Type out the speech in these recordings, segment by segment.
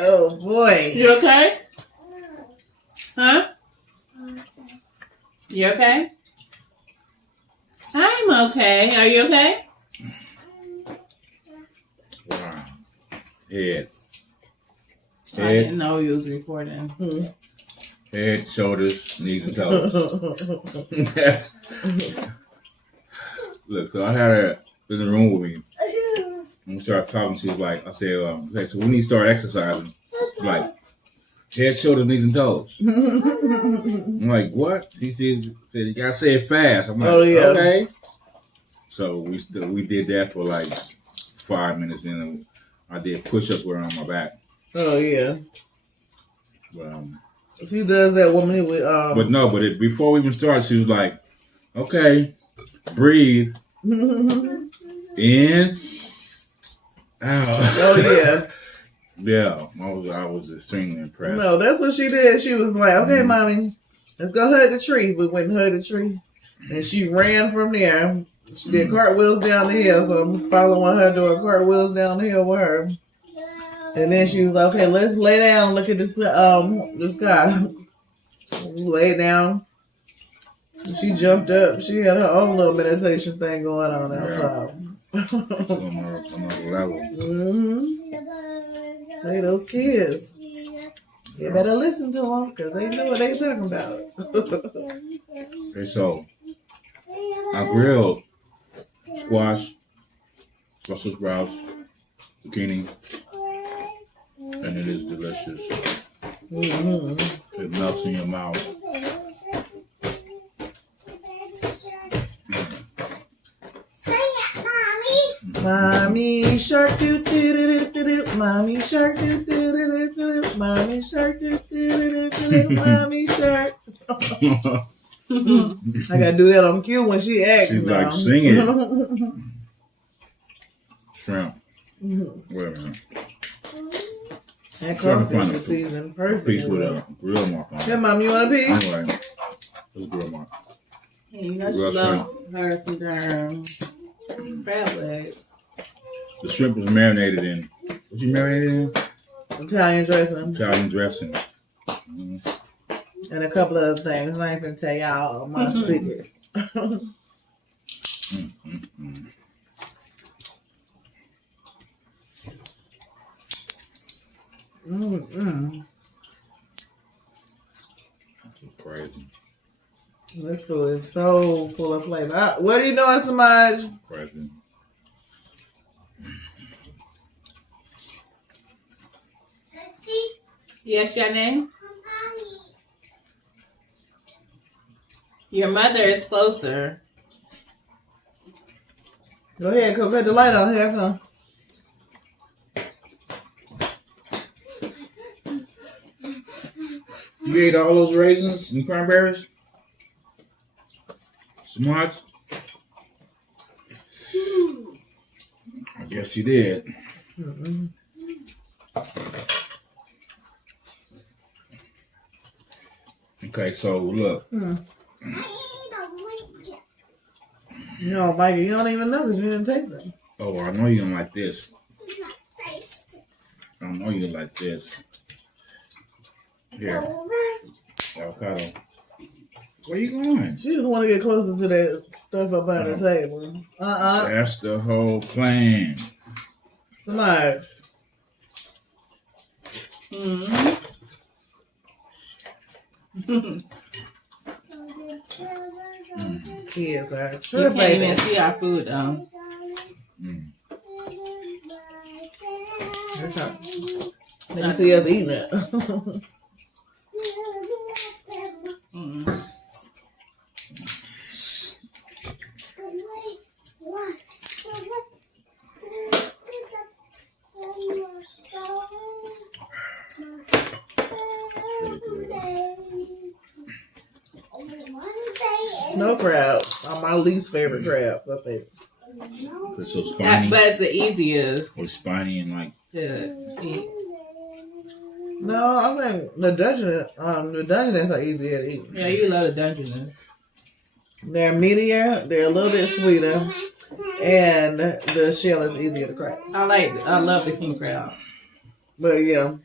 Oh boy. You okay? Huh? You okay? I'm okay. Are you okay? Wow. Head. I didn't know you was recording. Head, shoulders, knees, and toes. Look, so I had her in the room with me. And we started talking. She was like, I said, so we need to start exercising. She's like, head, shoulders, knees, and toes. I'm like, what? She said, you gotta say it fast. I'm like, okay. So we did that for like 5 minutes, and I did push-ups with her on my back. Oh yeah. But, she does that woman with But before we even started, she was like, okay, breathe. In, out. Oh yeah. Yeah, I was extremely impressed. No, that's what she did. She was like, okay, mommy, let's go hug the tree. We went and hugged the tree. And she ran from there. She did cartwheels down the hill. So I'm following her doing cartwheels down the hill with her. And then she was like, okay, let's lay down and look at the sky. We lay down. She jumped up. She had her own little meditation thing going on outside. On another level. Say those kids. You better listen to them because they know what they talking about. Okay, so I grilled squash, Brussels sprouts, zucchini, and it is delicious. It melts in your mouth. Mommy shark doo doo doo doo doo. Mommy shark doo doo doo doo doo. Mommy shark doo doo doo doo. Mommy shark. I gotta do that on cue when she acts. She's now. like singing. Shrimp. Wait a minute. That crawfish is seasoned perfect. Piece with a grill mark on it. Hey, Mom, you want a piece? Anyway, it's a grill mark. You know she loves her some crab legs. The shrimp was marinated in. What you marinated in? Italian dressing. Italian dressing. And a couple other things. I ain't gonna tell y'all my secret. Crazy. This food is so full of flavor. What are you doing so much? Crazy. Yes, your name? Your mother is closer. Go ahead, go cut the light on. Here, come. You ate all those raisins and cranberries? Smart. I guess you did. Okay, so look. You don't like it. You don't even know because you didn't taste it. Oh, I know you don't like this. I know you like this. Here. Avocado. Where you going? She just want to get closer to that stuff up under the table. That's the whole plan. Somebody. Kids are You true, can't even baby. see our food though. Let me see us eating it. Snow crab are my least favorite crab. My favorite. It's so spiny. But it's the easiest Or spiny and like. to eat. No, I think the Dungeness are easier to eat. Yeah, you love the Dungeness. They're meatier, they're a little bit sweeter, and the shell is easier to crack. I love the king crab. But yeah,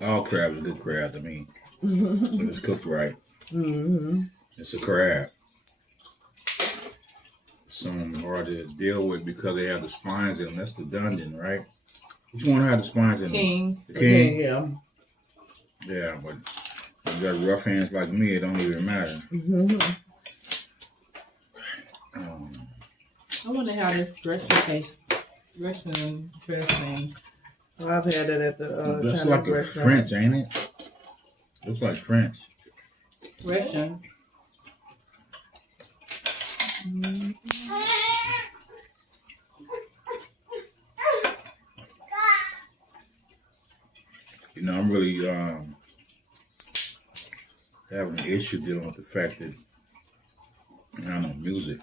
All crab is a good crab to me. If it's cooked right. Mm-hmm. It's a crab. Some hard to deal with because they have the spines in them. That's the dungeon, right? Which one had the spines in them? King. The king? Yeah. Yeah, but you got rough hands like me, it don't even matter. Mm-hmm. I wonder how this Russian tastes. Russian dressing. I've had it at the That's Chinese like a restaurant. French, ain't it? Looks like French. Russian. You know, I'm really having an issue dealing with the fact that I don't know music.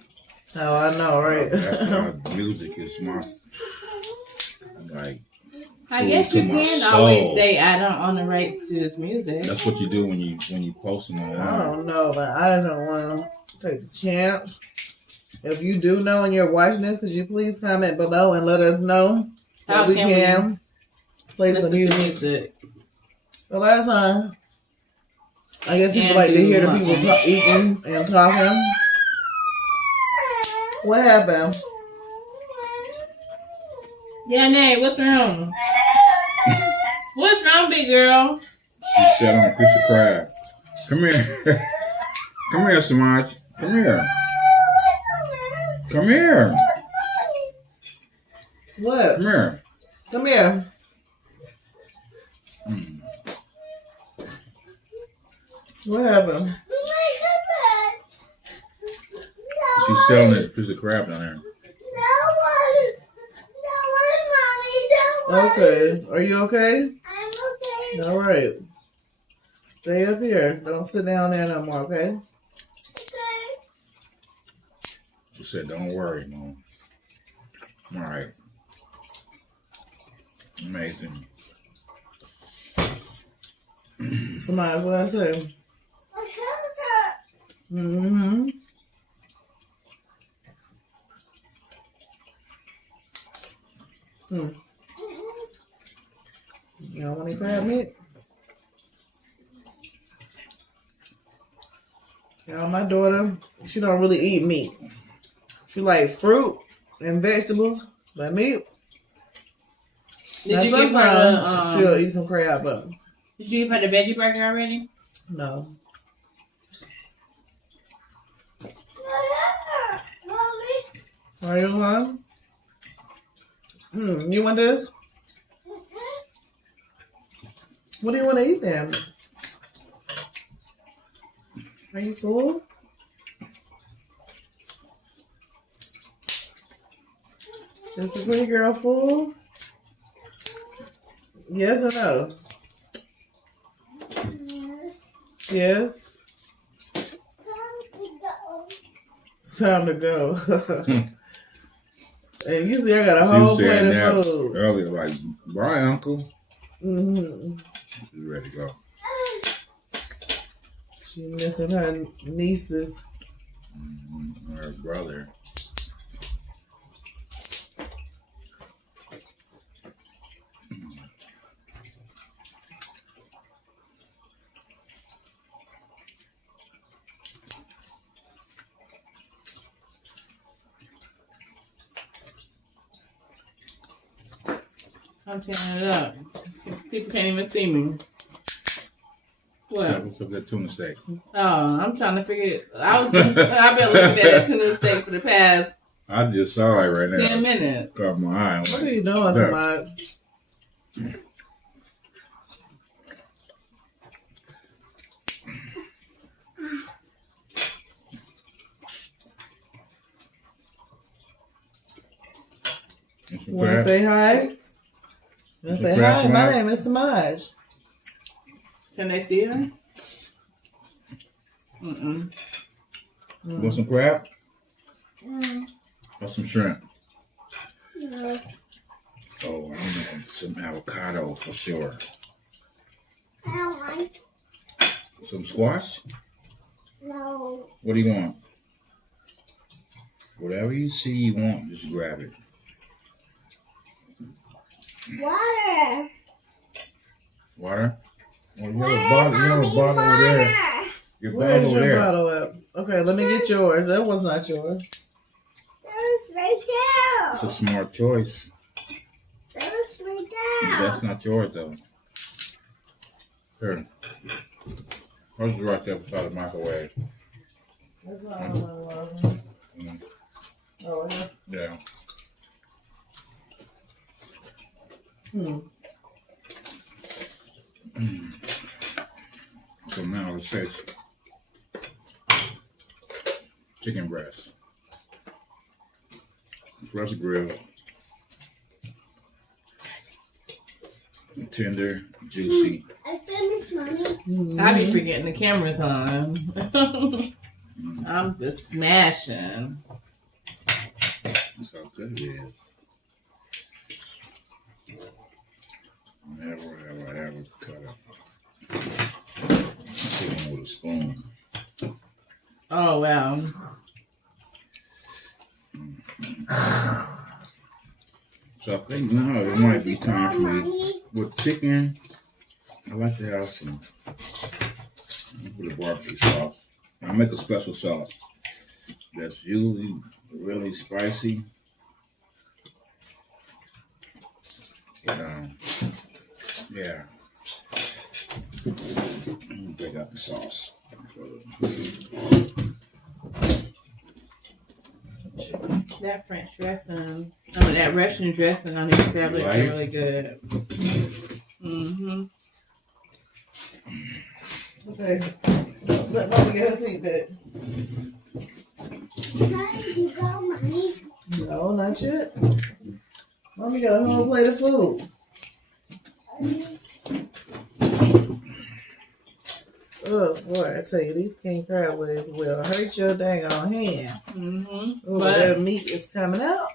Oh, I know, right? That's how music is my like. I food guess to you my can soul. always say I don't own the rights to this music. That's what you do when you post them I online. don't know, but I don't want to take the chance. If you do know and you're watching this, could you please comment below and let us know How that we can can play Listen some to music. music. The last time, I guess people And like to do hear the lunch. people eating and talking. What happened? Yeah, Nate, what's wrong? What's wrong, big girl? She sat on a piece of crab. Come here. Come here, Samaj. Come here. Come here. What? Come here. Come here. What happened? She's selling a piece of crab down there. Okay. Are you okay? I'm okay. All right. Stay up here. Don't sit down there no more, okay? She said, don't worry, Mom. All right. Amazing. Somebody, what I say? Mm-hmm. Y'all want any crab meat? Y'all, my daughter, she don't really eat meat. She like fruit and vegetables, but meat. Did Now you give her sometimes she'll the eat some crab, but Did you give her the veggie burger already? no. Are you hungry? You want this? What do you want to eat then? Are you full? Is the pretty girl full? Yes or no? Yes. It's time to go. And usually I got a She whole was plate saying of that food. earlier, like, bye, Uncle. Mm-hmm. She's ready to go. She missing her nieces. Her brother. I'm tearing it up. People can't even see me. Yeah, What? what's up with that tuna steak? Oh, I'm trying to figure it. I've been looking at that tuna steak for the past I just saw it right now. 10 minutes. Caught my eye. What are you doing, Yeah. Samad? Some Want to crab? say hi? You want to Some say crab, hi? My Samad? name is Samaj. Can they see her? Mm-mm. You want some crab? Or some shrimp? Oh, I'm making some avocado for sure. I don't like. Some squash? No. What do you want? Whatever you see you want, just grab it. Water. Water? Oh, you Water, have a bottle over there. water. Your Where bottle is over your there. bottle at? Okay, let me get yours. That was not yours. There's right there. It's a smart choice. There's right there. That's not yours though. Here. Where's right there beside the microwave? That's not what I was. Mm, Oh, yeah. yeah. So now let's taste chicken breast. Fresh grilled. Tender, juicy. I finished, Mommy. I be forgetting the camera's on. I'm just smashing. That's how good it is. Never cut it. Chicken with a spoon. Oh wow. So I think now it might be time for me. With chicken, I like to have some. Put a barbecue sauce. I make a special sauce that's usually really spicy. Yeah. Let me break out the sauce. That French dressing, that Russian dressing on these tablets Right. are really good. Mm-hmm. Okay. Let Mama get her seat back. Time to go, Mommy. No, not yet. Mommy got a whole plate of food. Oh boy, I tell you, these king crab legs will hurt your dang on hand. Mm-hmm. Oh, But that meat is coming out.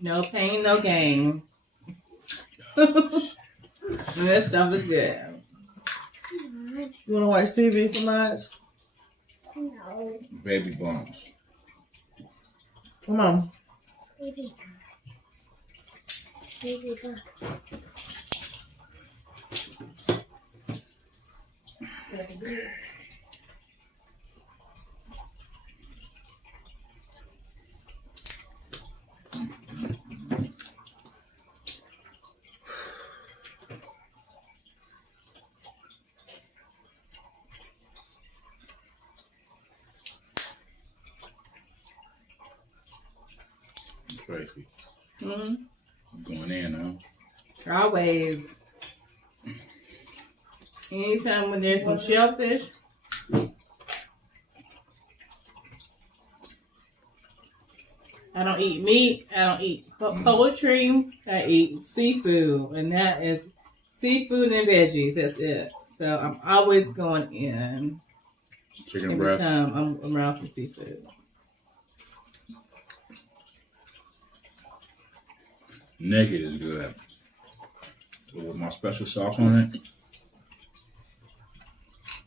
no pain, no gain. This stuff is good. You wanna watch TV so much? No, Baby bumps. Come on. baby. Baby, go. Tracy. Mm-hmm. Going in now. Always. Anytime when there's some shellfish, I don't eat meat. I don't eat poultry. I eat seafood, and that is seafood and veggies. That's it. So I'm always going in Chicken every breast. time I'm around some seafood. Naked is good. So with my special sauce on it,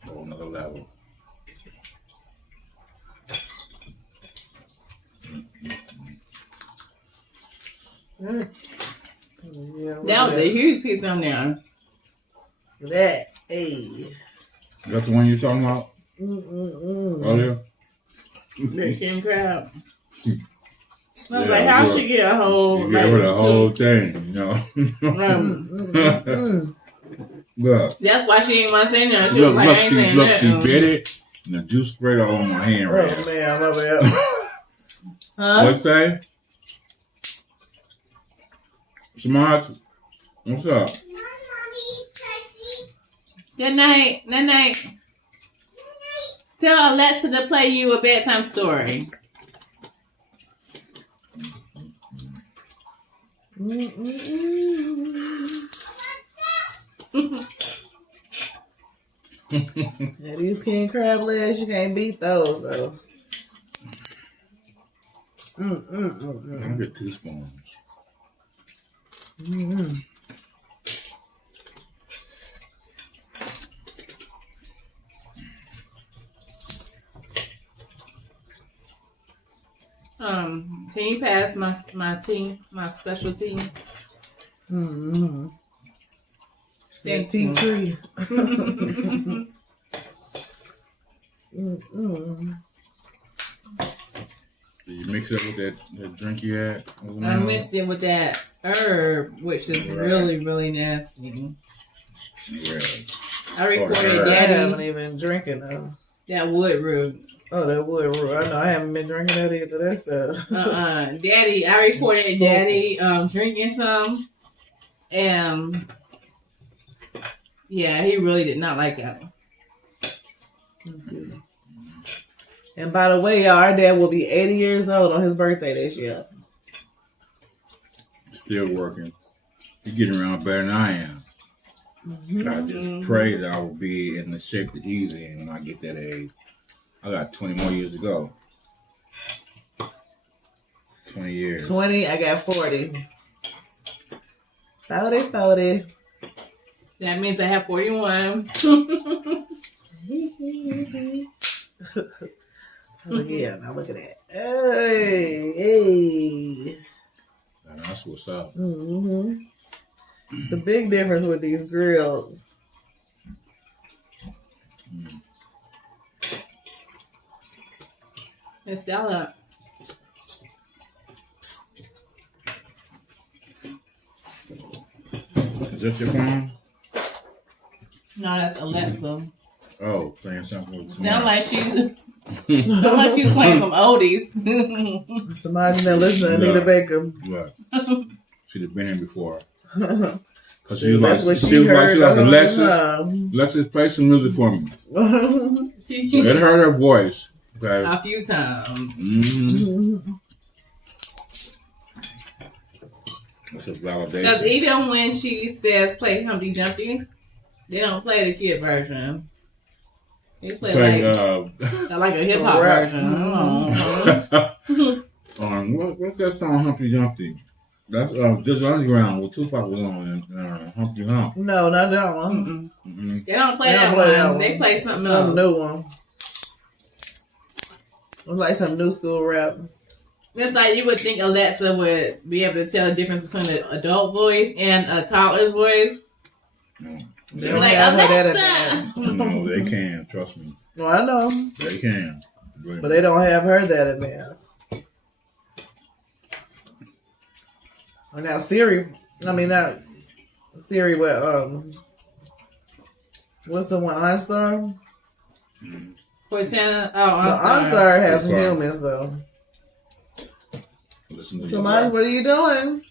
go another level. Yeah, That was a huge piece on there. that. Hey. That's the one you're talking about? Earlier? The king crab. I was Yeah, like, how good. she get a whole? You gave her the whole thing, you know. Look, That's why she ain't want to say nothing. She was like, I ain't saying she nothing. bit it, and the juice sprayed all on my hand Oh right now. man, my bad. Huh? What'd you say? Smart? What's up? Mommy, Tracy. Good night. Night night. Tell Alexa to play you a bedtime story. Yeah, these king crab legs, you can't beat those though. I'll get 2 spoons. Can you pass my tea, my special tea? Mm-hmm. Thank Tea you. tree. Mm-mm. Did you mix it with that drink you had? I mixed it with that herb, which is really, really nasty. Yeah. I recorded herb. I haven't Daddy even drinking though. that wood root. Oh, that wood root. I know I haven't been drinking that either. That's stuff. Daddy, I recorded Daddy drinking some, and yeah, he really did not like that. And by the way, y'all, our dad will be 80 years old on his birthday this year. Still working. He's getting around better than I am. I just pray that I will be in the shape that he's in when I get that age. I got 20 more years to go. 20 years. 20, I got 40. 40. That means I have 41. Oh, yeah, now look at that. Hey. And that's what's up. Mm-hmm. It's a big difference with these grills. It's Stella. Is that your phone? No, that's Alexa. Oh, playing something with Sound like she's playing some oldies. Somebody that listen to Anita Baker. Right. She'd have been in before. Cause That's what she heard. Like Alexis, play some music for me. She Let her her voice. Okay. a few times. Mm-hmm. That's a validation. Because even when she says play Humpty Dumpty, they don't play the kid version. They play like a hip hop version. What's that song, Humpty Dumpty? That's Just Underground with Tupac was on Humpty Hump. No, not that one. Mm-hmm. They don't play They that don't play one. that one. They play something Some else. new one. It's like some new school rap. It's like you would think Alexa would be able to tell the difference between an adult voice and a toddler's voice. No. They're like, Alexa! No, they can. Trust me. No, I know. They can. But they don't have her that advanced. And now Siri, not Siri, but what's the one, OnStar? Cortana, But OnStar has humans though. So Maj, what are you doing?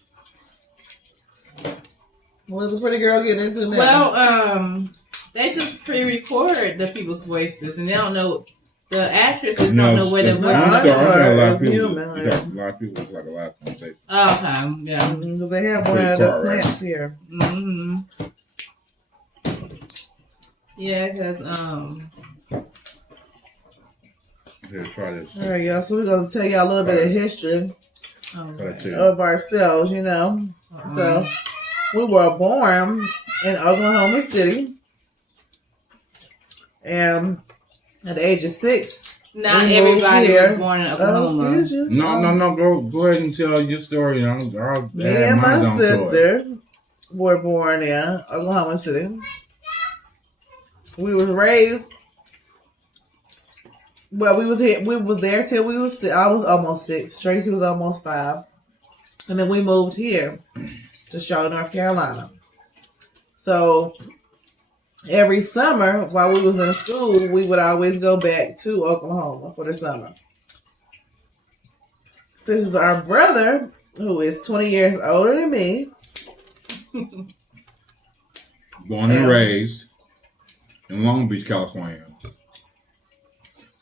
What's the pretty girl getting into now? Well, they just pre-record the people's voices, and they don't know. The actresses don't know where the voice OnStar, is. a lot of people. Human, A lot of people. It's like a lot of conversation. Okay, yeah. Because they have one of the plants here. Mm-hmm. Yeah, because Here, try this. All right, y'all. So we're gonna tell y'all a little bit of history Try of ourselves, you know. So we were born in Oklahoma City, and at the age of 6, not we everybody moved here. was born in Oh, Oklahoma. excuse you. No. Go ahead and tell your story. Me and my sister were born in Oklahoma City. We was raised. Well, we was there till we was. I was almost 6. Tracy was almost 5, and then we moved here to Charlotte, North Carolina. So every summer, while we was in school, we would always go back to Oklahoma for the summer. This is our brother, who is 20 years older than me. Born and raised in Long Beach, California.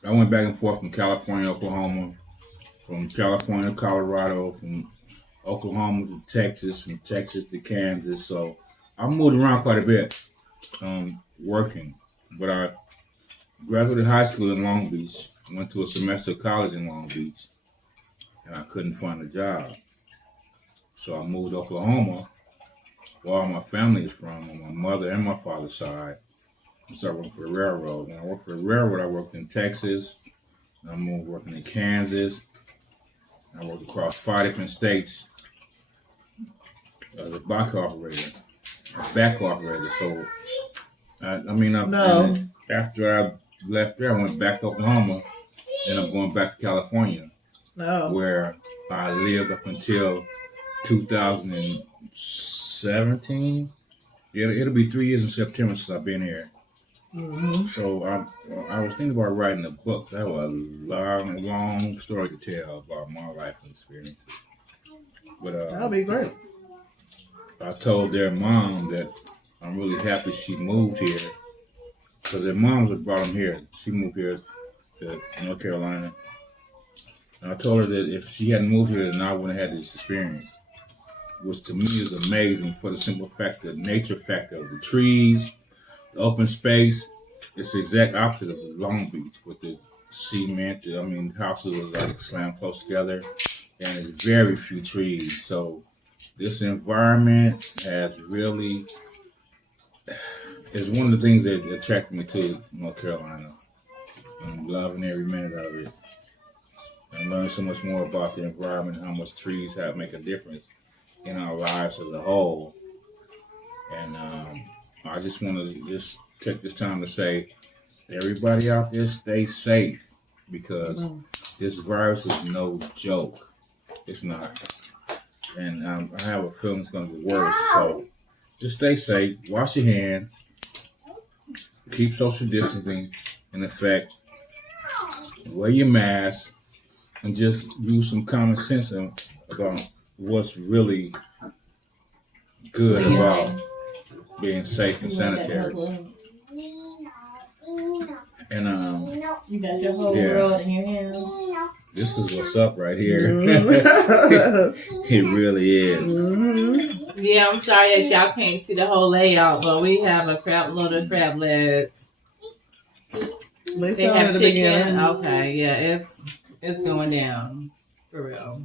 I went back and forth from California, Oklahoma, from California to Colorado, from Oklahoma to Texas, from Texas to Kansas. So I moved around quite a bit, working. But I graduated high school in Long Beach, went to a semester of college in Long Beach, and I couldn't find a job. So I moved to Oklahoma, where all my family is from, on my mother and my father's side. I started working for the railroad. When I worked for the railroad, I worked in Texas. I moved working in Kansas. I worked across 5 different states. as a back operator. So No. after I left there, I went back to Oklahoma, and I'm going back to California, No. where I lived up until 2017. It'll be 3 years in September since I've been here. Mm-hmm. So I was thinking about writing a book. That was a long story to tell about my life and experiences. But That'll be great. I told their mom that I'm really happy she moved here, because their mom was brought them here. She moved here to North Carolina, and I told her that if she hadn't moved here, then I wouldn't have had this experience, which to me is amazing for the simple fact, the nature factor of the trees, the open space. It's the exact opposite of Long Beach with the cement. Houses are like slammed close together, and there's very few trees. So this environment is one of the things that attracted me to North Carolina. I'm loving every minute of it. I learned so much more about the environment, how much trees make a difference in our lives as a whole. And I just want to take this time to say, everybody out there, stay safe, because this virus is no joke. It's not. And I have a feeling it's going to get worse. So just stay safe, wash your hands, keep social distancing in effect, wear your mask, and just use some common sense about what's really good about being safe and sanitary. And You got your whole world in your hands. this is what's up right here. Mm-hmm. It really is. Mm-hmm. Yeah, I'm sorry that y'all can't see the whole layout, but we have a crab load of crab legs. They have chicken. Okay, yeah, it's going down for real.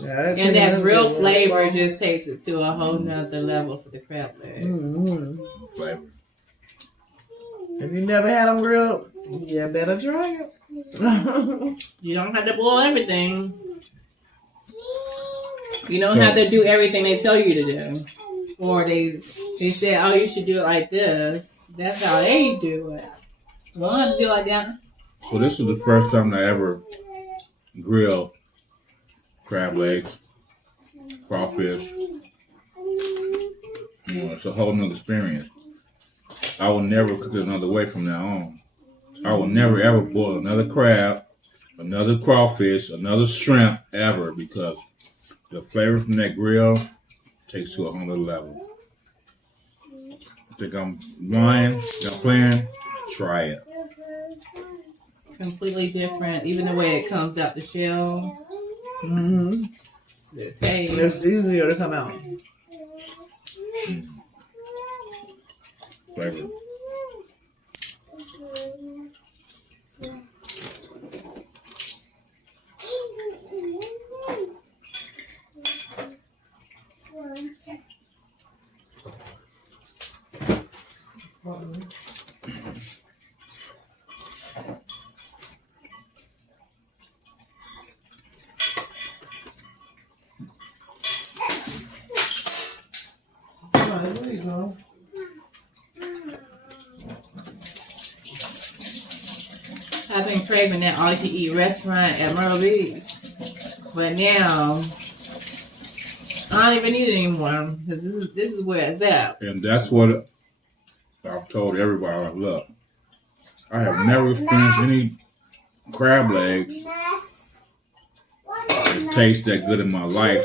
Yeah, And that grilled flavor just takes it to a whole nother level for the crab legs. Mm-hmm. Flavor. If you never had them grilled, you better try it. You don't have to boil everything. You don't have to do everything they tell you to do. Or they say, oh, you should do it like this. That's how they do it. You don't have to do it like that. So this is the first time I ever grilled crab legs, crawfish. It's a whole nother experience. I will never cook it another way from now on. I will never ever boil another crab, another crawfish, another shrimp ever, because the flavor from that grill takes to a whole nother level. I think I'm lying, y'all playing? Try it. Completely different. Even the way it comes out the shell. Mm-hmm. It's the taste. It's easier to come out. Flavor. There you go. I've been craving that all-you-can-eat restaurant at Myrtle Beach. But now, I don't even need it anymore. Because this is where it's at. And that's what I've told everybody. Look, I have never experienced any crab legs that taste that good in my life,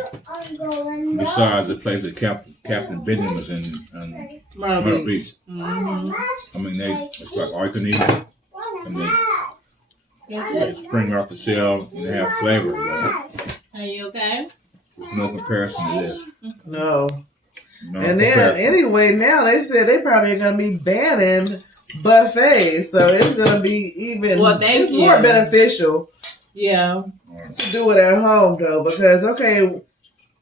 besides the place that Captain Benjamin was in Myrtle Beach. Mm-hmm. I mean, it's like all you can eat, and they spring off the shell and they have flavor. But Are you okay? there's no comparison to this. No. No And then, comparison. anyway, now they said they probably going to be banning buffets. So it's going to be even, it's more beneficial Yeah. to do it at home, though. Because, okay,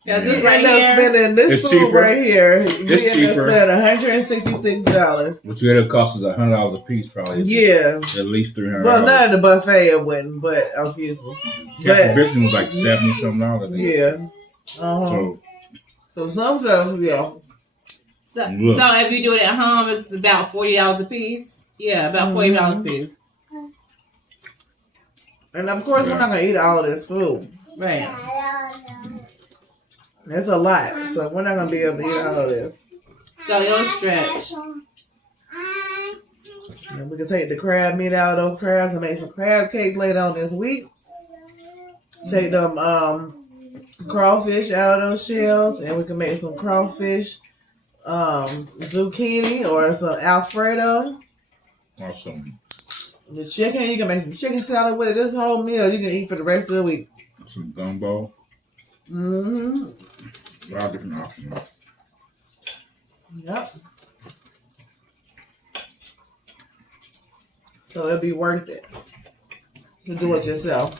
Because you it's right end up here. spending this It's food cheaper. right here. You It's end up cheaper. spending $166. But you had to cost us $100 a piece, probably. Yeah. At least $300. Well, not in the buffet it wouldn't, but, excuse me. Captain Benjamin was like $70-something. Yeah. So some stuff, yeah. So, Look. so if you do it at home, it's about $40 a piece. Yeah, about $40 a piece. And of course, we're not gonna eat all of this food. Right. That's a lot, so we're not gonna be able to eat all of this. So it'll stretch. And we can take the crab meat out of those crabs and make some crab cakes later on this week. Take them crawfish out of those shells, and we can make some crawfish zucchini or some Alfredo. Awesome. The chicken, you can make some chicken salad with it. This whole meal you can eat for the rest of the week. Some gumbo. Mm-hmm. A lot of different options. Yep. So it'll be worth it to do it yourself.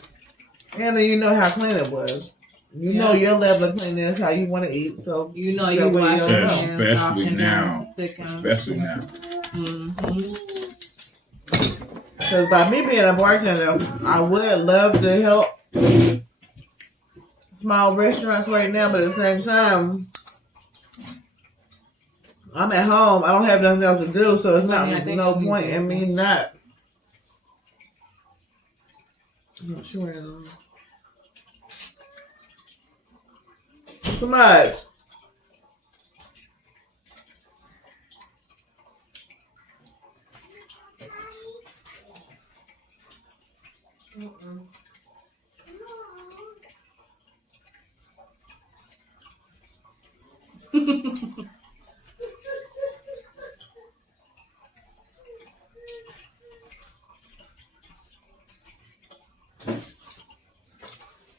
And then you know how clean it was. You know your level of cleanliness, how you want to eat. So You know you wash your hands Especially often, now. thick ones. Especially now. because by me being a bartender, I would love to help small restaurants right now, but at the same time, I'm at home. I don't have nothing else to do, so it's not no point in me not. I'm not sure. So much.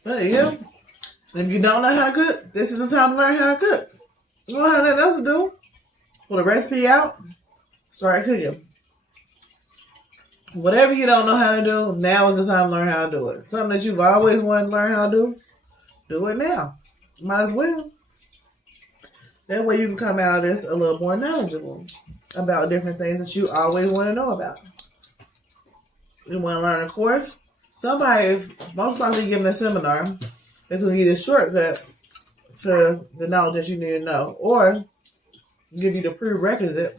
But yeah, if you don't know how to cook, this is the time to learn how to cook. You don't have nothing else to do. Pull the recipe out, start cooking. Whatever you don't know how to do, now is the time to learn how to do it. Something that you've always wanted to learn how to do it now. Might as well. That way you can come out of this a little more knowledgeable about different things that you always want to know about. You want to learn a course? Somebody is most likely giving a seminar that's going to give you a shortcut to the knowledge that you need to know, or give you the prerequisite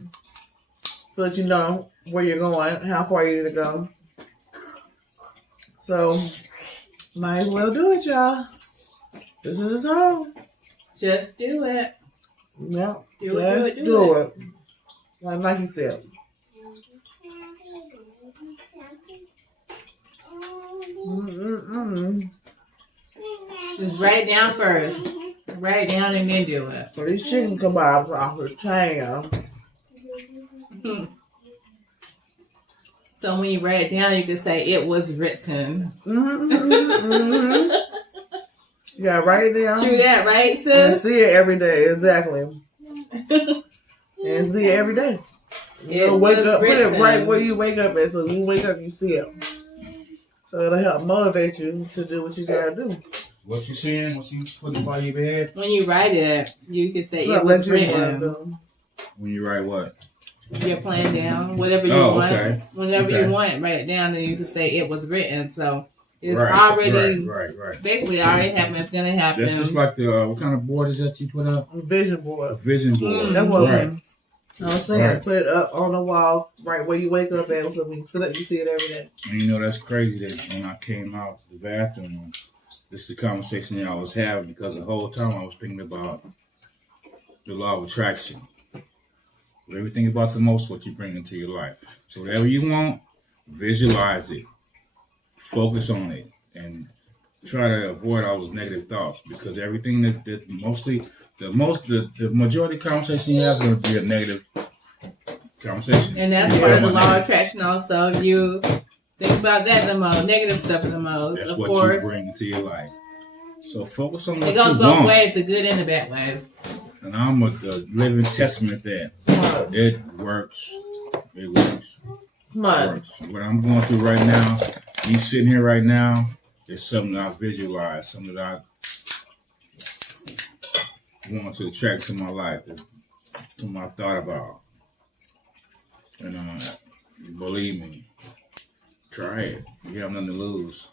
so that you know where you're going, how far you need to go. So, might as well do it, y'all. This is the time. Just do it. Yeah. Do it. Do it. Like you said. Just write it down first. Write it down and then do it. So these chicken kebabs off the tan. So when you write it down, you can say it was written. You gotta write it down. True that, right, And sis? see it every day, exactly. And see it every day. You know, wake up, put it right where you wake up at, so when you wake up, you see it. So it'll help motivate you to do what you gotta do. What you seeing? What you putting by your bed? When you write it, you can say Something it was that you wanna written. do. When you write what? Your plan down, whatever you Oh, want. okay. Whenever Okay. you want, write it down, and you can say it was written. So it's Right, already right. basically already happened. It's gonna happen. That's just like the what kind of board is that you put up? Vision A board. vision board. That's what right. I was saying, Right. put it up on the wall, right where you wake up at, so when you sit up, you see it every day. And you know that's crazy that when I came out the bathroom, this is the conversation that I was having because the whole time I was thinking about the law of attraction. Whatever you think about the most, what you bring into your life. So whatever you want, visualize it, focus on it, and try to avoid all those negative thoughts because everything that the majority of the conversation you have is going to be a negative conversation. And that's part of the law of attraction also. You think about that the most, negative stuff the most, That's of what course. you bring into your life. So focus on what It goes you both want. ways, the good and the bad ways. And I'm a living testament that it works. It works. Come It on. works. What I'm going through right now, me sitting here right now, is something that I visualize, something that I want to attract to my life, to my thought about. And believe me, try it. You have nothing to lose,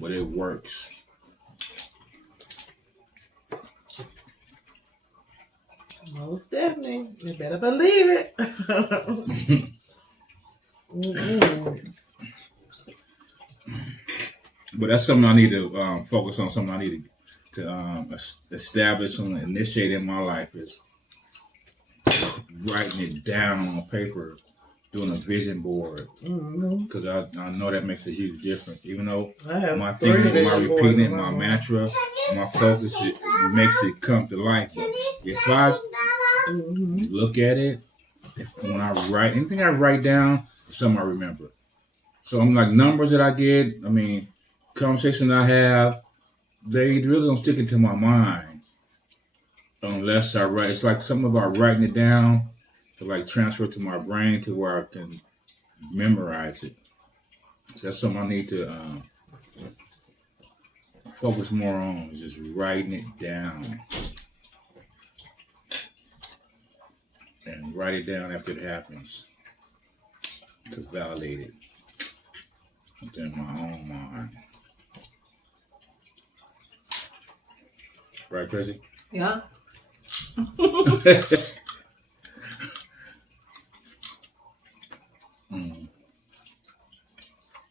but it works. Most definitely. You better believe it. Mm-mm. But that's something I need to focus on. Something I need to establish and initiate in my life is writing it down on paper, doing a vision board. Mm-hmm. Because I know that makes a huge difference. Even though I have my 3 thinking, my vision boards repeating it, in my room. mantra, my focus, it makes it come to life. But if I Mm-hmm. look at it, when I write, anything I write down is something I remember. So I'm like numbers that I get, I mean, conversations I have, they really don't stick into my mind unless I write. It's like something about writing it down to like transfer to my brain to where I can memorize it. So that's something I need to focus more on, is just writing it down. And write it down after it happens to validate it within my own mind. Right, Tracy? Yeah. Mm.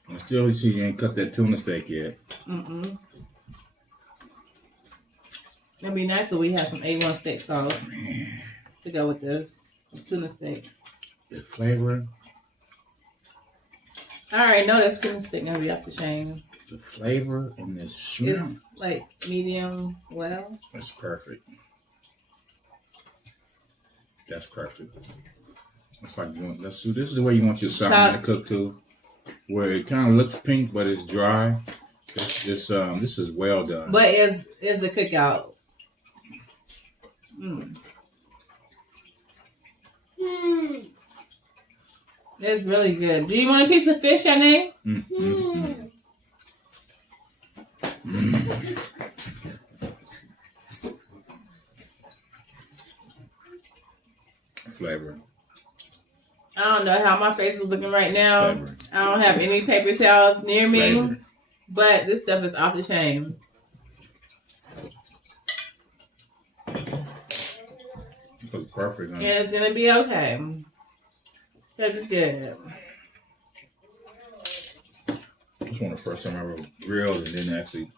I still see you ain't cut that tuna steak yet. Mm-mm. It'd be nice if we had some A1 steak sauce to go with this tuna steak. The flavor, I already know that tuna steak gonna be off the chain. the flavor, and the smell. It's like medium well. That's perfect. That's perfect. It's like this is the way you want your salmon to cook too, where it kind of looks pink but it's dry. This is well done. But is the cookout? It's really good. Do you want a piece of fish, Shanae? Flavor. I don't know how my face is looking right now. Flavor. I don't have any paper towels near me, Flavor. but this stuff is off the chain. It's perfect. Huh? And it's gonna be okay. Because it's good. This one of the first time I ever grilled and then actually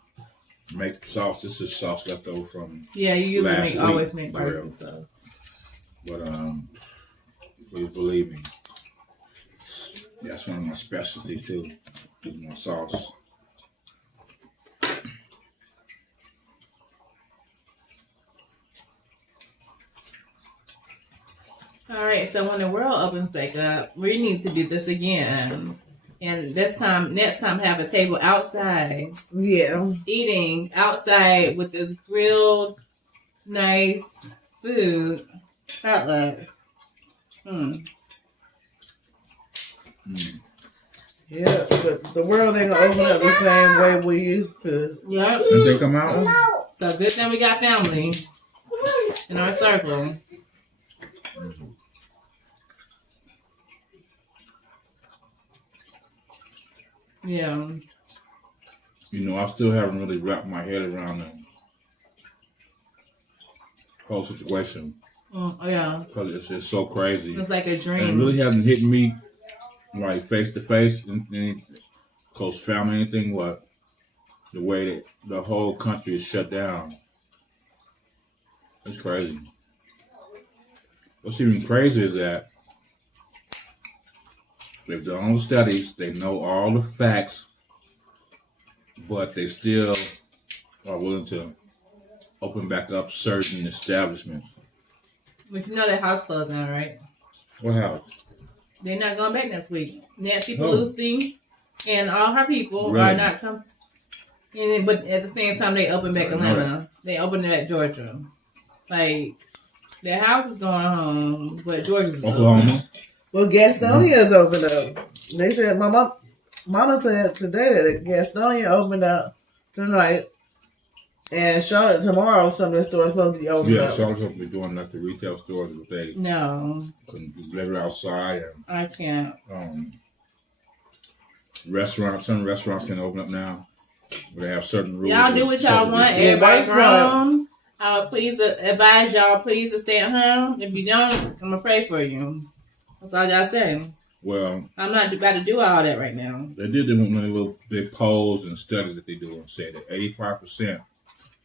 make sauce. This is sauce left over from Yeah, you usually last always week, make barbecue sauce. But please believe me, that's one of my specialties too. Is my sauce. Alright, so when the world opens back up, we need to do this again. And next time have a table outside. Yeah. Eating outside with this grilled, nice food. Potluck. Yeah, but the world ain't gonna open up the same way we used to. Yep. Did they come out? So good thing we got family in our circle. Yeah. You know, I still haven't really wrapped my head around the whole situation. Oh yeah. Because it's just so crazy. It's like a And it dream. really hasn't hit me like face to face in any close family, anything. What the way that the whole country is shut down. It's crazy. What's even crazier is that they've done all the studies, they know all the facts, but they still are willing to open back up certain establishments. But you know that house closed down, right? What house? They're not going back next week. Nancy Oh. Pelosi and all her people Really? are not coming. But at the same time, they opened back I know Atlanta. They opened it at Georgia. Like, the house is going home, but Georgia's open. Oklahoma? Well, Gastonia's opened up. They said, Mama said today that Gastonia opened up tonight. And Charlotte tomorrow, some of the stores supposed to be open Yeah, up. Charlotte's supposed to be doing like the retail stores, but they No, couldn't deliver outside. I can't. And restaurants, some restaurants can open up now, but they have certain rules. Y'all do of what y'all social want. distancing. Everybody's Well, grown. I would please advise y'all please to stay at home. If you don't, I'm gonna pray for you. That's all y'all say. Well, I'm not about to do all that right now. they did them little big polls and studies that they do and said that 85% of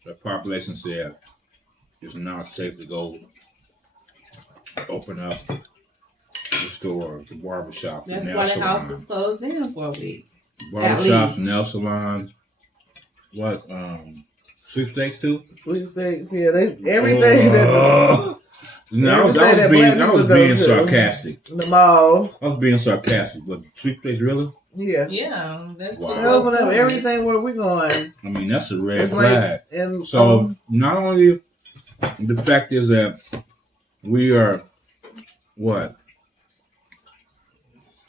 the population said it's not safe to go open up the store, the barbershop, That's the why nail the house salon. is closed down for a week. Barbershops, least. nail salons, what, sweepstakes too? Sweepstakes, yeah, everything that No, everything that black I was people being go to. sarcastic. the malls, I was being sarcastic, but sweepstakes really? yeah. Yeah, that's Wow. They open up everything where we going. I mean, that's a red It's flag. like, and So not only the fact is that we are what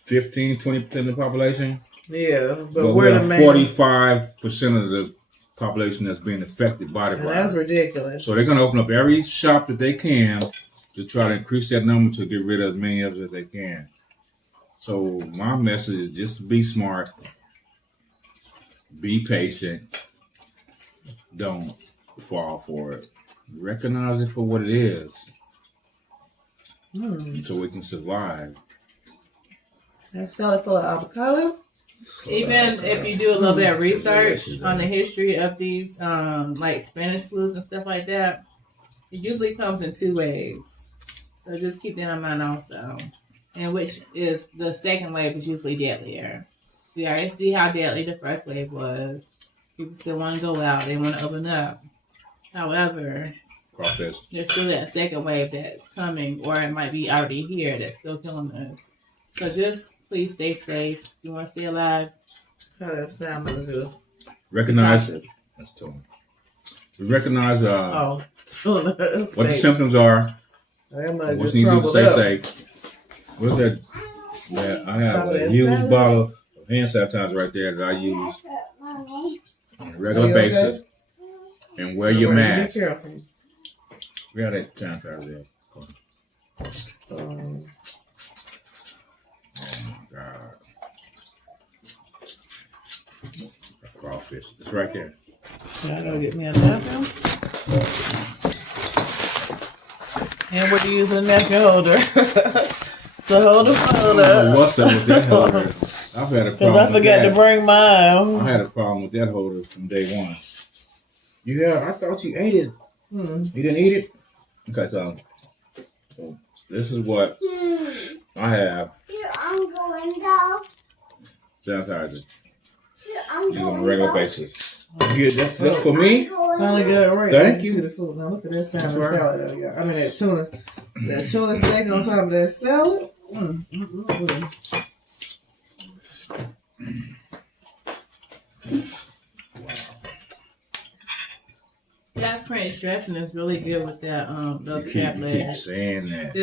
15-20% of the population, yeah, but but we we're are the main, 45% of the population that's being affected by the and that's virus. ridiculous. So they're going to open up every shop that they can to try to increase that number to get rid of as many of it as they can. So my message is just be smart, be patient, don't fall for it. Recognize it for what it is so we can survive. That salad full of avocado. Even if you do a little bit of research on the history of these, like Spanish flus and stuff like that, it usually comes in 2 waves. So just keep that in mind also. And which is the second wave is usually deadlier. We already see how deadly the first wave was. People still want to go out. They want to open up. However, Crawfish. there's still that second wave that's coming, or it might be already here that's still killing us. So just please stay safe. If you want to stay alive, How that sound look good? Recognize. cautious. That's Tony. Recognize Oh, what the symptoms are. That might What just you need to do to crumbled stay up. safe. What's that? Yeah, I have Some of a that huge salad? bottle of hand sanitizer right there that I use Mommy. on a regular Are you okay? basis. And wear your Be mask. careful. We have that sanitizer there. Um, Oh my God. Crawfish. It's right there. I gotta get me a napkin. And what do you use a napkin holder? To hold the phone up. What's up with that holder? I've had a problem. Because I with forgot that. to bring mine. I had a problem with that holder from day one. I thought you ate it. You didn't eat it? Okay, so this is what I have. Your uncle and go. Sanitizer. Your Use uncle on a and regular go. basis. That's for me? Finally got it right. Thank You you. see the food. Now look at that salmon That's right. salad though, y'all. I mean that tuna steak on top of that salad. That French dressing is really good with that those You crab keep legs. saying that.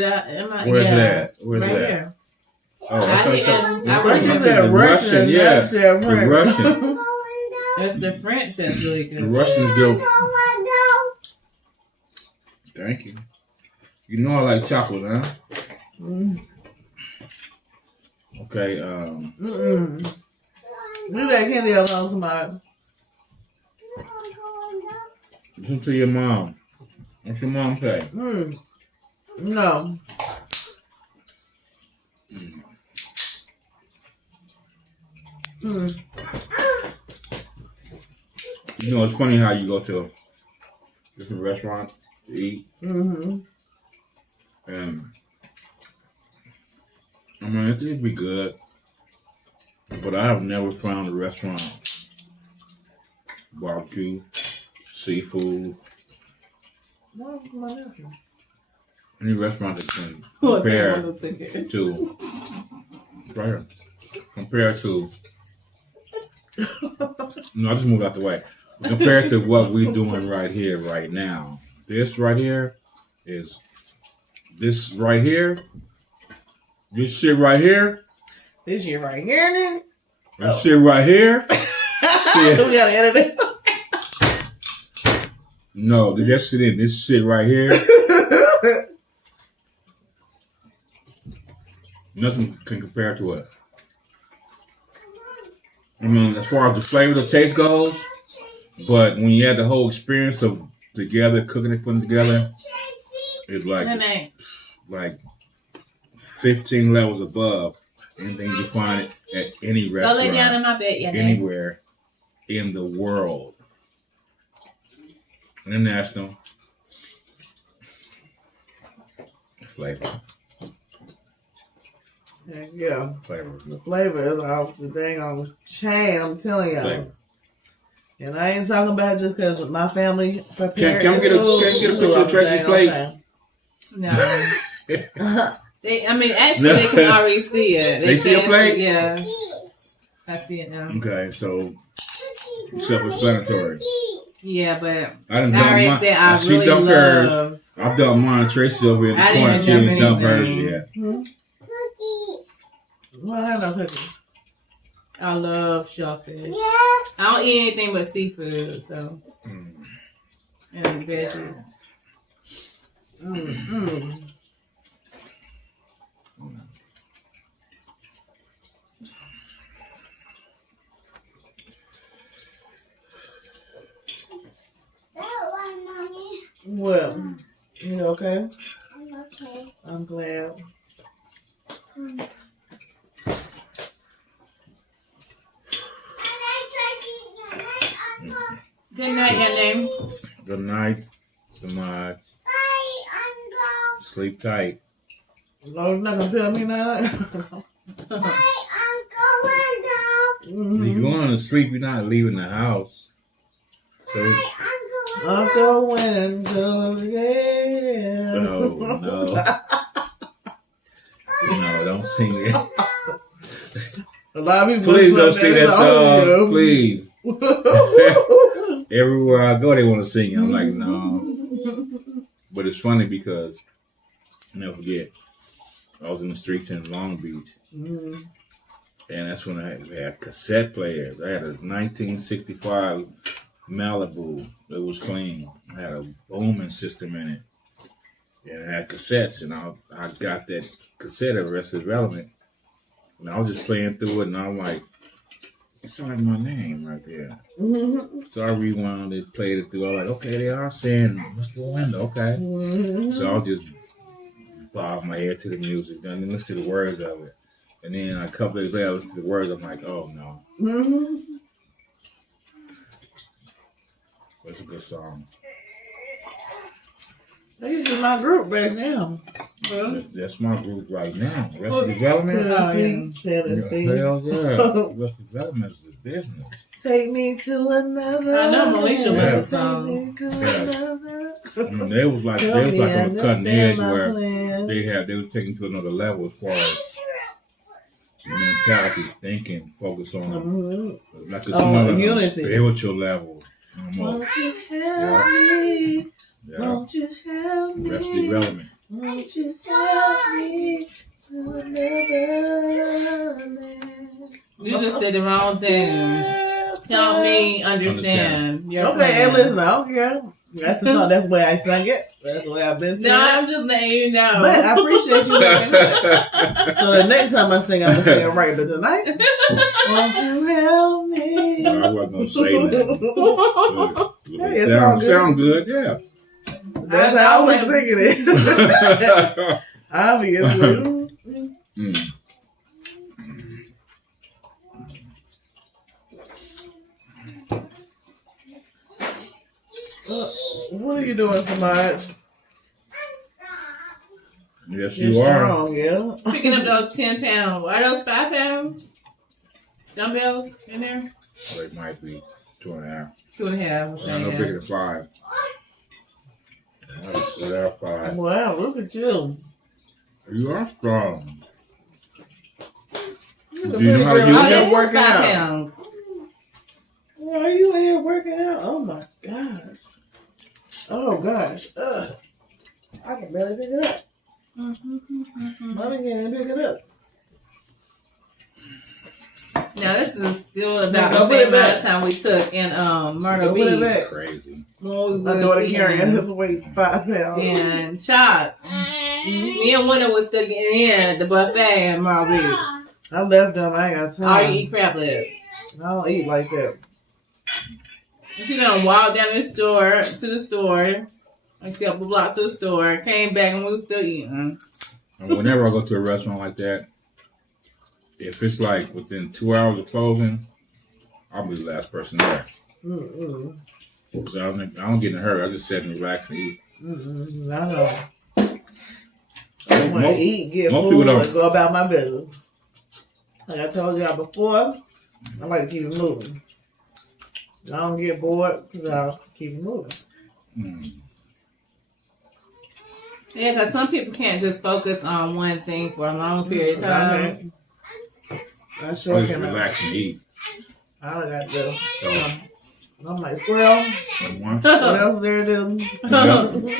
Where's that? Where's right that? here. Oh, I didn't- I What you wasn't- said, the Russian? yeah. Not your The French. Russian. Uncle and go. It's the French that's really The good. Russians go. Uncle and go. Thank you. You know I like chocolate, huh? Okay, Leave that candy alone, somebody. listen to your mom. What's your mom say? No. You know, it's funny how you go to different restaurants to eat. And I mean, it'd be good, but I have never found a restaurant barbecue, seafood, No, my nephew. any restaurant that can Look, compare that one took it. to right here. Compare to no, I just moved out the way. Compared to what we're doing right here, right now. This right here is this right here. This shit right here. This shit right here, then. This shit right here. We gotta edit it. No, that's it in. This shit right here. Nothing can compare to it. I mean, as far as the flavor, the taste goes, but when you have the whole experience of together, cooking it, putting it together, is like Good night. like 15 levels above anything you find at any Go lay down in restaurant my bed, yeah. anywhere in the world. International flavor. Yeah. Flavor. The flavor is off the dang on chain, I'm telling y'all. Flavor. And I ain't talking about just because my family prepared Can I get a picture of Tracy's plate? No. Actually, they can already see it. They see your plate? Yeah. I see it now. Okay, so self-explanatory. Yeah, but I done I already dumped said mine. I She really dumped hers. love. I've dumped mine. Tracy's over in the I corner. didn't She ain't dump dumped hers anything. yet. Well, I have no cookies. I love shellfish. Yeah. I don't eat anything but seafood, so. And veggies. That one, Mommy. Well, you okay? I'm okay. I'm glad. And then Tracy, Uncle. Good night, your name. Good night. Samad. Bye, Uncle. Sleep tight. No, you're not going to tell me now. Bye, Uncle. If you're going to sleep, you're not leaving the house. So, Uncle. Uncle Window, yeah. oh, no. No, don't sing it. A lot of people Please don't sing that song. song. Please. Everywhere I go, they want to sing it. I'm like, no. But it's funny because, I'll never forget, I was in the streets in Long Beach. And that's when I had cassette players. I had a 1965 Malibu. It was clean. I had a booming system in it. And I had cassettes. And I got that cassette of Arrested Development. And I was just playing through it. And I'm like, it sounded like my name right there. So I rewound it, played it through. I was like, okay, they are saying, Mr. Window, okay. So I'll just bob my head to the music, then listen to the words of it. And then a couple days later, I listen to the words, I'm like, oh no. That's a good song. This is my group right now. That's my group right now. Arrested Development. Tennessee. Hell yeah. Arrested Development is the business. Take me to another. I know Moesha Yeah. loves the song. Take me to another. I mean, they was like on the cutting edge where they was taken to another level as far as mentality, thinking, focus on like some other unity. spiritual level. Won't you help me? Yeah. Won't you help me? Arrested Development. Won't you help me to another land? You just said the wrong thing. Help me understand. Your Okay, plan. and listen, I don't care. That's the song. That's the way I sung it. That's the way I've been singing. No, I'm just letting you know. But I appreciate you making it. So the next time I sing, I'm gonna sing it right. But tonight, won't you help me? No, I wasn't gonna say that. Hey, it's all good. Sound good, yeah. That's how I was singing it. Obviously. What are you doing so much? Yes, You're you are. strong, yeah. Picking up those 10 pounds. Are those 5 pounds? Dumbbells in there? Well, it might be 2.5. 2.5. I know bigger than 5. They're 5. Wow, look at you. You are strong. You Do you know how to girl use out it? here working 5 out. pounds. Are you in here working out? Oh my gosh. Oh gosh. I can barely pick it up. Mommy can't pick it up. Now this is still about Go the put it same amount back. of time we took in Myrtle Go put it Beach. back. Crazy. When we My was daughter eating carrying his weight 5 pounds. and Chop. Me and Winter was still getting in at the buffet in Myrtle Beach. I left them. I ain't got All time. you eat crab legs. I don't eat like that. She done walked down the store to the store, a couple blocks to the store, came back and we was still eating. And whenever I go to a restaurant like that, if it's like within 2 hours of closing, I'll be the last person there. Mm-mm. So I don't get in a hurry. I just sit and relax and eat. Mm-mm. I know. I want to Most- eat, get most food, people don't. and go about my business. Like I told y'all before, I like to keep it moving. I don't get bored because I keep it moving. Mm. Yeah, because some people can't just focus on one thing for a long period of time. I I sure just can. relax and eat. I don't got to do. So, I'm like, squirrel, one. what else is there to do?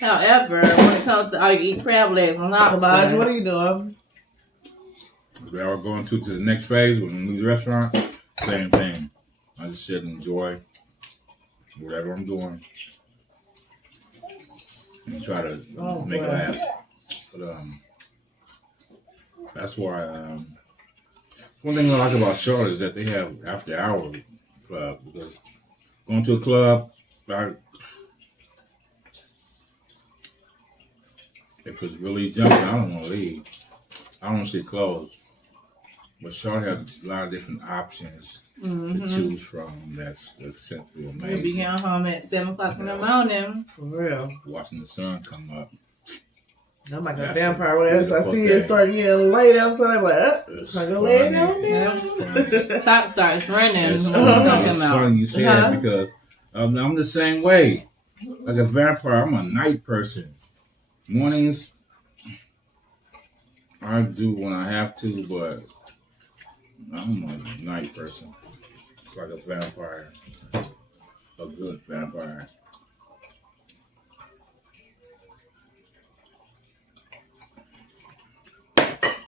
However, when it comes to all you eat crab legs and Elijah, what lobster, are you doing? We are going to the next phase with a new restaurant. Same thing. I just sit and enjoy whatever I'm doing and try to make it boy. last. But that's why. One thing I like about Charlotte is that they have after hour club. Because going to a club, if it's really jumping, I don't want to leave. I don't want to see it closed. But Charlotte has a lot of different options to choose from. That's simply we'll be amazing. getting home at 7 o'clock in the morning. For real. Watching the sun come up. I'm like a That's vampire. a When I beautiful see it thing. starting getting late outside, I'm like, It's I go lay funny. down there. Funny. Top starts running. It's when funny. the sun It's come out. funny you say that because I'm the same way. Like a vampire, I'm a night person. Mornings, I do when I have to, but I'm a night person. It's like a vampire, a good vampire.